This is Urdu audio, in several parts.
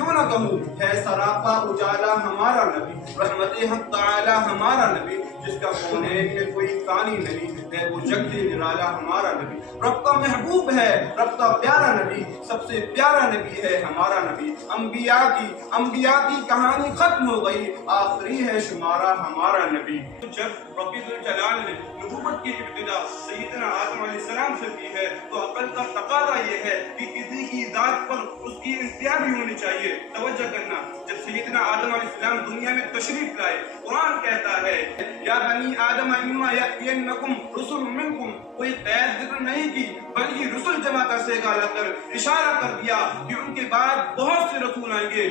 کیوں نہ کہوں، ہے سراپا اجالا ہمارا نبی، رحمت حق تعالی ہمارا نبی، جس کا کونین میں کوئی ثانی نہیں ہے، وہ جگہ نرالا ہمارا نبی، رب کا محبوب ہے، رب کا پیارا نبی، سب سے پیارا نبی ہے ہمارا نبی، انبیاء کی کہانی ختم ہو گئی، آخری ہے شمارا ہمارا نبی۔ جب رب الجلال نے نبوت کی ابتدا سیدنا آدم علیہ السلام سے کی ہے تو عقل کا تقاضا یہ ہے کہ کسی کی ذات پر اس کی انتہا بھی ہونی چاہیے۔ توجہ کرنا، جب سیدنا آدم علیہ السلام دنیا میں تشریف لائے، قرآن کہتا ہے یا بنی آدم اما یأتینکم رسل منکم، کوئی قید ذکر نہیں کی بلکہ رسل جمع کا صیغہ لا کر اشارہ کر دیا کہ ان کے بعد بہت سے رسول آئیں گے۔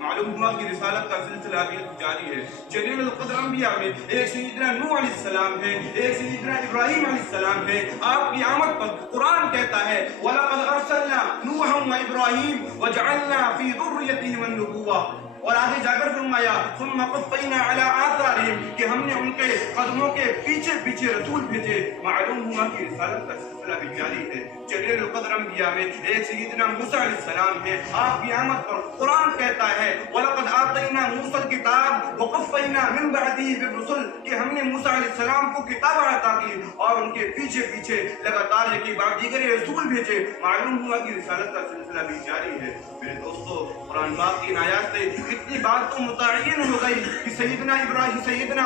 معلوم ہوا کہ رسالت کا سلسلہ ابھی جاری ہے۔ جلیل القدر انبیاء میں ایک سیدنا نوح علیہ السلام ہے، ایک سیدنا ابراہیم علیہ السلام ہے۔ آپ کی آمد پر قرآن کہتا ہے وَلَقَدْ أَرْسَلْنَا نُوحًا وَإِبْرَاهِيمَ وَجَعَلْنَا فِي ذُرِّيَّتِهِمَا النُّبُوَّةَ، اور آگے جا کر فرمایا ثُمَّ قَفَّيْنَا عَلَىٰ آثَارِهِمْ کہ ہم نے ان کے قدموں کے پیچھے پیچھے رسول بھیجے۔ معلوم ہوا کہ رسالت کا سلسلہ بھی جاری ہے۔ جلیل القدر انبیاء میں ایک سیدنا موسیٰ علیہ السلام ہے۔ آپ کی آمد پر قرآن کہتا ہے وَلَقَدْ آتَيْنَا مُوسَى الْكِتَابَ وَقَفَّيْنَا مِن بَعْدِهِ بِالرُّسُلِ کہ ہم نے موسیٰ علیہ السلام کو کتاب عطا کی اور ان کے پیچھے پیچھے لگاتار ایک بعد دیگر رسول بھیجے۔ معلوم ہوا کہ رسالت کا سلسلہ بھی جاری ہے۔ میرے دوستو، قرآن پاک کی آیات سے اتنی بات تو متعین ہو گئی کہ سیدنا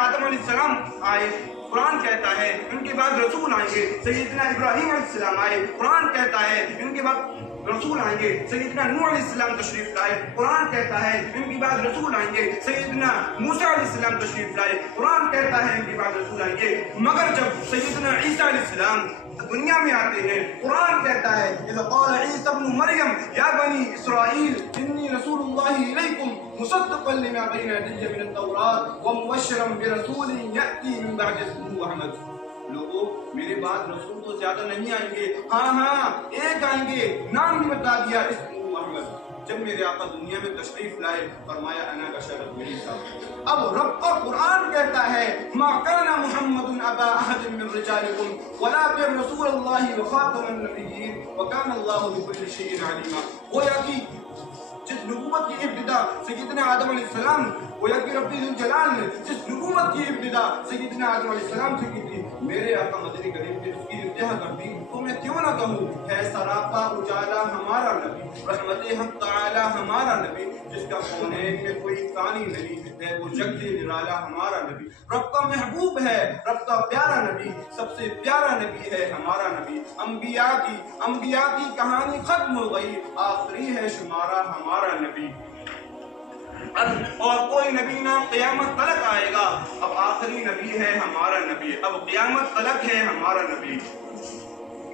آدم علیہ السلام آئے، قرآن کہتا ہے ان کے بعد رسول آئیں گے۔ سیدنا ابراہیم علیہ السلام آئے، قرآن کہتا ہے ان کے بعد رسول آئیں گے۔ سیدنا نوح علیہ السلام تشریف لائے، قرآن کہتا ہے ان کے بعد رسول آئیں گے۔ سیدنا موسیٰ علیہ السلام تشریف لائے، قرآن کہتا ہے ان کے بعد رسول آئیں گے۔ مگر جب سیدنا عیسیٰ علیہ السلام دنیا میں آتے ہیں، قرآن کہتا ہے اذ قال عیسیٰ ابن مریم یا بنی اسرائیل انی رسول اللہ الیکم مصدقا لما بین یدی من التوراۃ ومبشرا برسول یأتی من بعد اسمہ احمد۔ لوگوں، میرے بعد رسول تو زیادہ نہیں آئیں گے، ہاں ایک آئیں گے، نام بھی بتا دیا اسمہ احمد۔ جب میرے آقا دنیا میں تشریف لائے فرمایا انا بشر میری صاحب۔ اب رب کا قرآن کہتا ہے ما کان محمد ابا احد من رجالکم ولکن رسول اللہ وخاتم النبیین وکان اللہ بکل شیء علیما۔ گویا کہ جس نبوت کی ابتدا سیدنا آدم علیہ السلام، گویا کہ رب الجلال نے جس نبوت کی ابتدا سیدنا آدم علیہ السلام سے کی تھی، میرے آقا مدنی کریم نے اس کی انتہا کر دی تو میں کیوں نہ کہوں، ہے سراپا اجالا ہمارا نبی، رحمت حق تعالی ہمارا نبی، جس کا کونین میں کوئی ثانی نہیں ہے، وہ جگہ نرالا ہمارا نبی، رب کا محبوب ہے، رب کا پیارا نبی، سب سے پیارا نبی ہے ہمارا نبی، انبیاء کی کہانی ختم ہو گئی، آخری ہے شمارا ہمارا نبی۔ اور کوئی نبی نہ قیامت تلک آئے گا، اب آخری نبی ہے ہمارا نبی، اب قیامت تلک ہے ہمارا نبی۔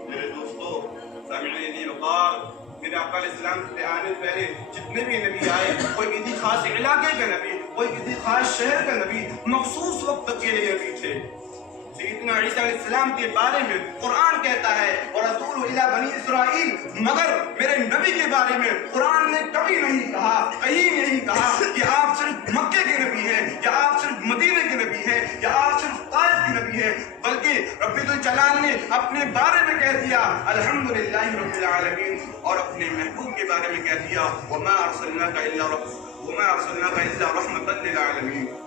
میرے دوستو، سامعین وقار، میرے آقا علیہ السلام سے آنے پہلے جتنے بھی نبی آئے، کوئی کسی خاص علاقے کا نبی، کوئی کسی خاص شہر کا نبی، مخصوص وقت تک کے لیے نبی تھے۔ سیدنا عیسیٰ علیہ السلام کے بارے میں قرآن کہتا ہے وَرَسُولُ إِلَىٰ بَنِي إِسْرَائِيلَ، مگر میرے نبی کے بارے میں قرآن نے کبھی نہیں کہا، کہیں نہیں کہا کہ آپ صرف مکے کے نبی ہیں یا آپ صرف مدینے کے نبی ہیں یا آپ صرف طائف کے نبی ہیں، بلکہ رب الجلال نے اپنے بارے میں کہہ دیا الحمدللہ رب العالمین، اور اپنے محبوب کے بارے میں کہہ دیا وَمَا أَرْسَلْنَاكَ إِلَّا رَحْمَةً لِّلْعَالَمِينَ۔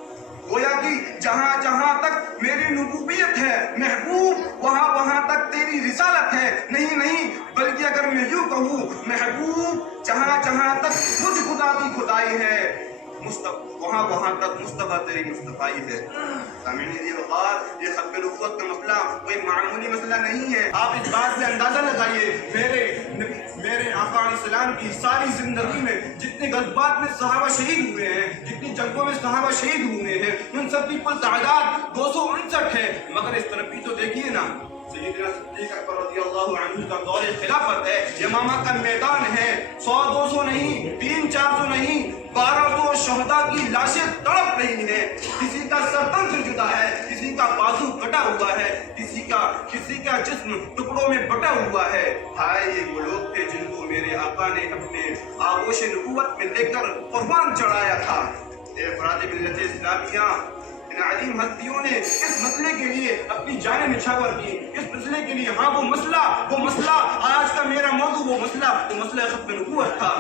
گویا کہ جہاں جہاں تک میری نبوت ہے محبوب، وہاں تک تیری رسالت ہے، نہیں بلکہ اگر میں یوں کہوں محبوب جہاں جہاں تک مجھ خدا کی خدائی ہے، وہاں تک مصطفیٰ تیری مصطفائی ہے۔ سامعین وقار، یہ ختم نبوت کا مسئلہ کوئی معمولی مسئلہ نہیں ہے۔ آپ اس بات سے اندازہ لگائیے، میرے آقا علیہ السلام کی ساری زندگی میں جتنے غزوات میں صحابہ شہید ہوئے ہیں، جتنی جنگوں میں صحابہ شہید ہوئے ہیں، ان سب کی کل تعداد 259 ہے، مگر اس طرف بھی تو دیکھیے نا، سیدنا صدیق اکبر رضی اللہ عنہ کا دور خلافت ہے، یمامہ کا میدان ہے، 100-200 نہیں، 300-400 نہیں، 1200 شہداء کی لاشیں تڑپ رہی ہیں، کسی کا سرطن سے جدا ہے، کسی کا بازو کٹا ہوا ہے، کسی کا جسم ٹکڑوں میں بٹا ہوا ہے۔ ہائے یہ وہ لوگ تھے جن کو میرے آقا نے اپنے آغوش نبوت میں لے کر قربان چڑھایا تھا۔ اے افراد ملت اسلامیہ، ان عظیم ہستیوں نے اس مسئلے کے لیے اپنی جانیں نچھاور کی، اس مسئلے کے لیے، ہاں وہ مسئلہ آج کا میرا موضوع وہ مسئلہ ختم نبوت تھا۔